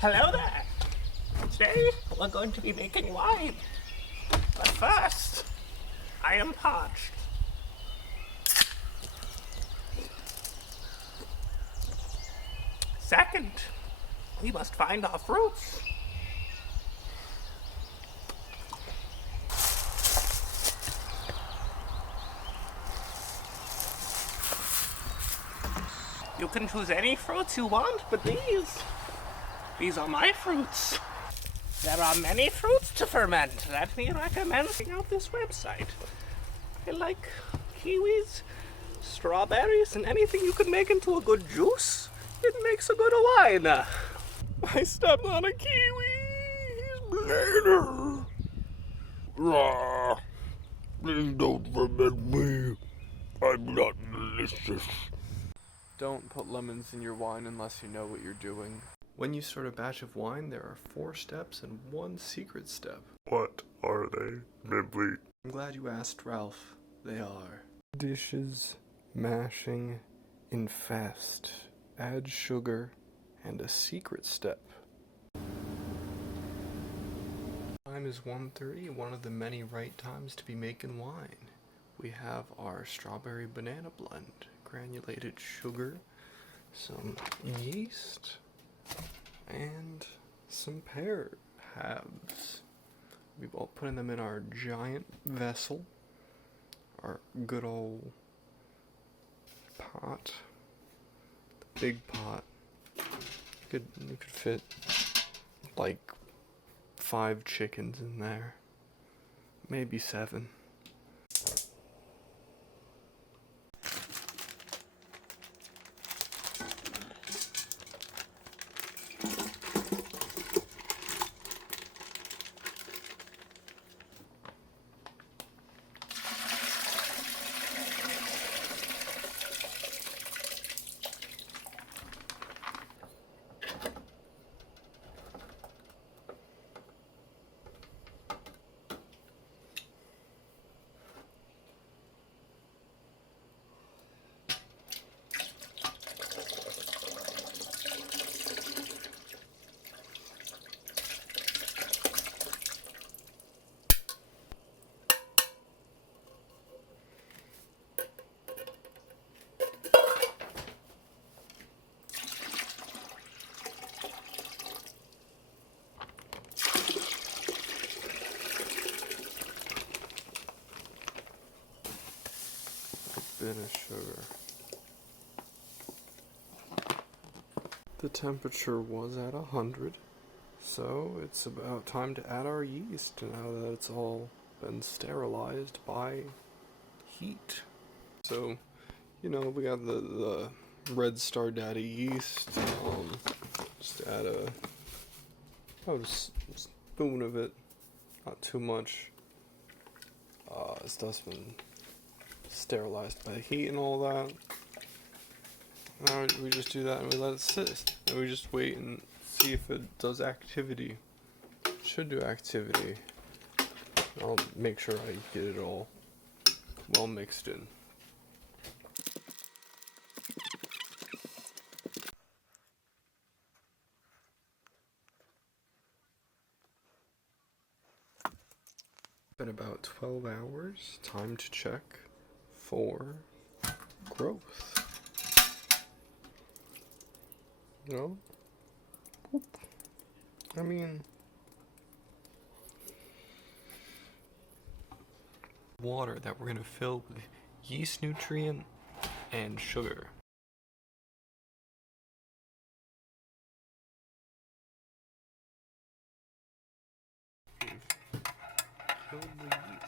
Hello there! Today we're going to be making wine. But first, I am parched. Second, we must find our fruits. You can choose any fruits you want, but these are my fruits. There are many fruits to ferment. Let me recommend checking out this website. I like kiwis, strawberries, and anything you can make into a good juice. It makes a good wine. I stepped on a kiwi. He's bleeding. Please don't ferment me. I'm not delicious. Don't put lemons in your wine unless you know what you're doing. When you start a batch of wine, there are 4 steps and 1 secret step. What are they, Nimbly? I'm glad you asked, Ralph. They are dishes, mashing, infest, add sugar, and a secret step. Time is 1:30, one of the many right times to be making wine. We have our strawberry banana blend, granulated sugar, some yeast, and some pear halves. We've all putting them in our giant vessel, our good old pot, the big pot. It could fit like 5 chickens in there, maybe 7. Bit of sugar. The temperature was at 100, so it's about time to add our yeast now that it's all been sterilized by heat. So, we got the Red Star Daddy yeast. Just add a spoon of it, not too much. Stuff's been sterilized by the heat and all that. Now we just do that and we let it sit. And we just wait and see if it does activity. It should do activity. I'll make sure I get it all well mixed in. Been about 12 hours. Time to check for growth. Water that we're gonna fill with yeast nutrient and sugar. Fill the yeast.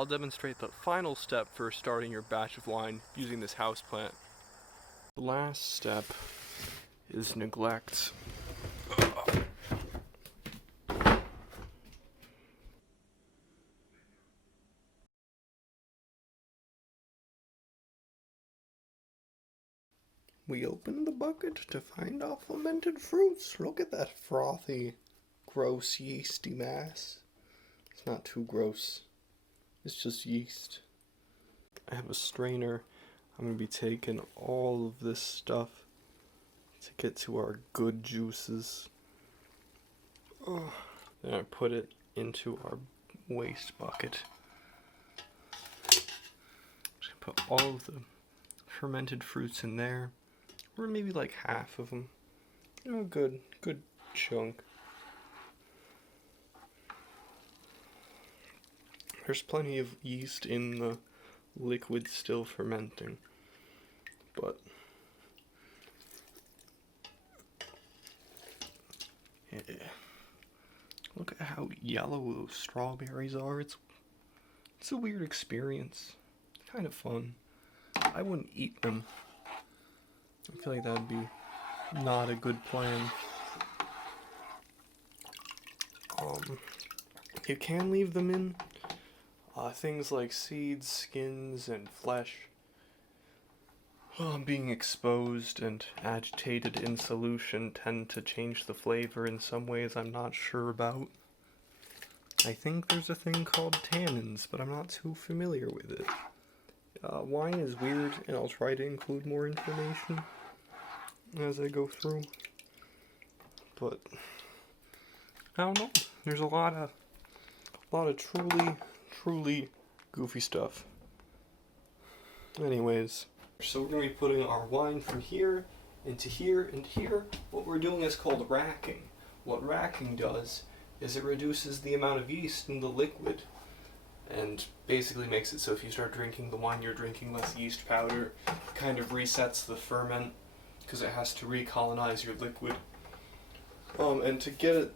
I'll demonstrate the final step for starting your batch of wine using this houseplant. The last step is neglect. We open the bucket to find our fermented fruits. Look at that frothy, gross, yeasty mass. It's not too gross. It's just yeast. I have a strainer. I'm going to be taking all of this stuff to get to our good juices. Oh. Then I put it into our waste bucket. Just put all of the fermented fruits in there. Or maybe like half of them. You know, good chunk. There's plenty of yeast in the liquid still fermenting, but yeah. Look at how yellow those strawberries are. It's a weird experience. Kind of fun. I wouldn't eat them. I feel like that'd be not a good plan. You can leave them in. Things like seeds, skins, and flesh being exposed and agitated in solution tend to change the flavor in some ways I'm not sure about. I think there's a thing called tannins, but I'm not too familiar with it. Wine is weird, and I'll try to include more information as I go through. But I don't know. There's a lot of truly goofy stuff. Anyways, so we're going to be putting our wine from here into here and here. What we're doing is called racking. What racking does is it reduces the amount of yeast in the liquid and basically makes it so if you start drinking the wine, you're drinking less yeast powder. It kind of resets the ferment because it has to recolonize your liquid. And to get it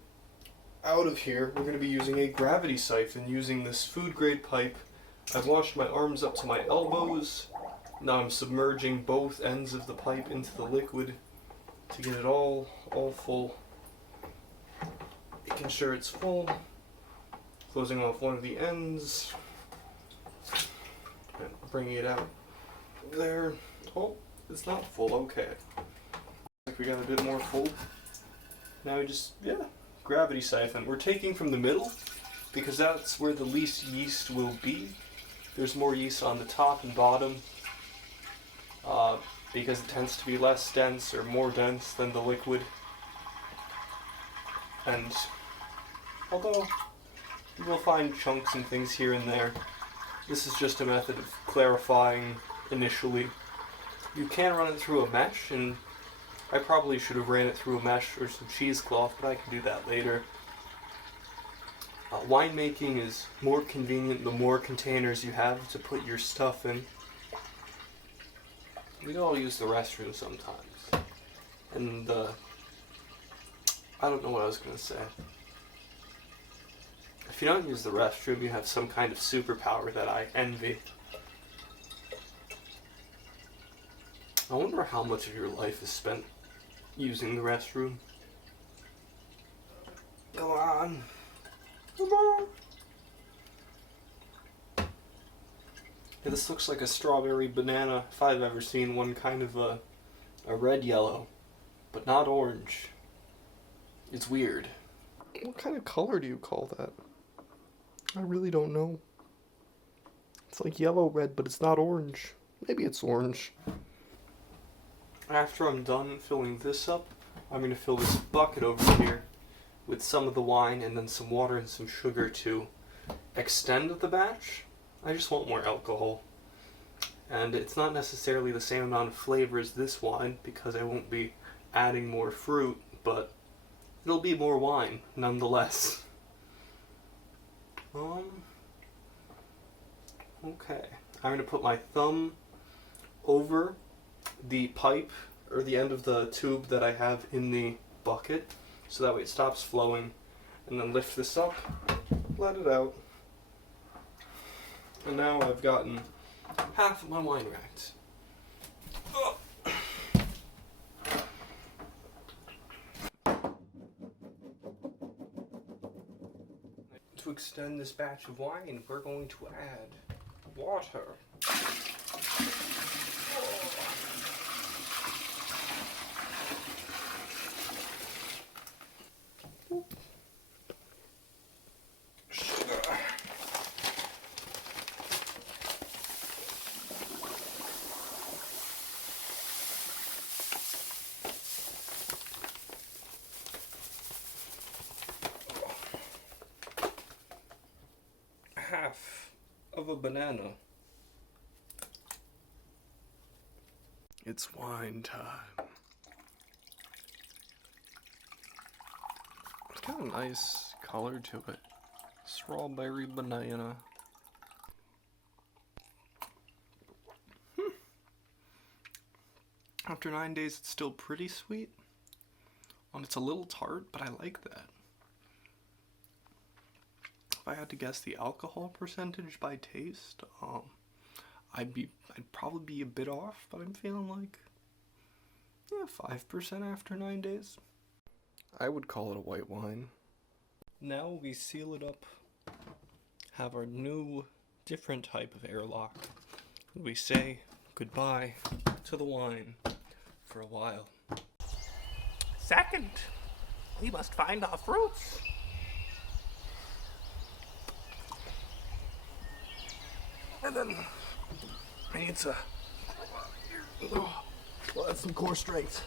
out of here, we're going to be using a gravity siphon using this food grade pipe. I've washed my arms up to my elbows. Now I'm submerging both ends of the pipe into the liquid to get it all full. Making sure it's full. Closing off one of the ends. And bringing it out there. Oh, it's not full. Okay. Like we got a bit more full. Now we just, gravity siphon. We're taking from the middle because that's where the least yeast will be. There's more yeast on the top and bottom because it tends to be less dense or more dense than the liquid. And although you will find chunks and things here and there, this is just a method of clarifying initially. You can run it through a mesh, and I probably should have ran it through a mesh or some cheesecloth, but I can do that later. Winemaking is more convenient the more containers you have to put your stuff in. We all use the restroom sometimes. And, I don't know what I was going to say. If you don't use the restroom, you have some kind of superpower that I envy. I wonder how much of your life is spent using the restroom. Come on. Come on. Yeah, this looks like a strawberry banana, if I've ever seen one, kind of a red yellow, but not orange. It's weird. What kind of color do you call that? I really don't know. It's like yellow red, but it's not orange. Maybe it's orange. After I'm done filling this up, I'm going to fill this bucket over here with some of the wine and then some water and some sugar to extend the batch. I just want more alcohol. And it's not necessarily the same amount of flavor as this wine because I won't be adding more fruit, but it'll be more wine nonetheless. Okay. I'm going to put my thumb over the pipe or the end of the tube that I have in the bucket so that way it stops flowing, and then lift this up, let it out, And now I've gotten half of my wine racked. To extend this batch of wine, we're going to add water. Sugar. Half of a banana. It's wine time. It's got a nice color to it. Strawberry banana. After 9 days, it's still pretty sweet. It's a little tart, but I like that. If I had to guess the alcohol percentage by taste, I'd probably be a bit off, but I'm feeling like, 5% after 9 days. I would call it a white wine. Now we seal it up, have our new, different type of airlock. We say goodbye to the wine for a while. Second, we must find our fruits. And then I need to, well, that's some core strength.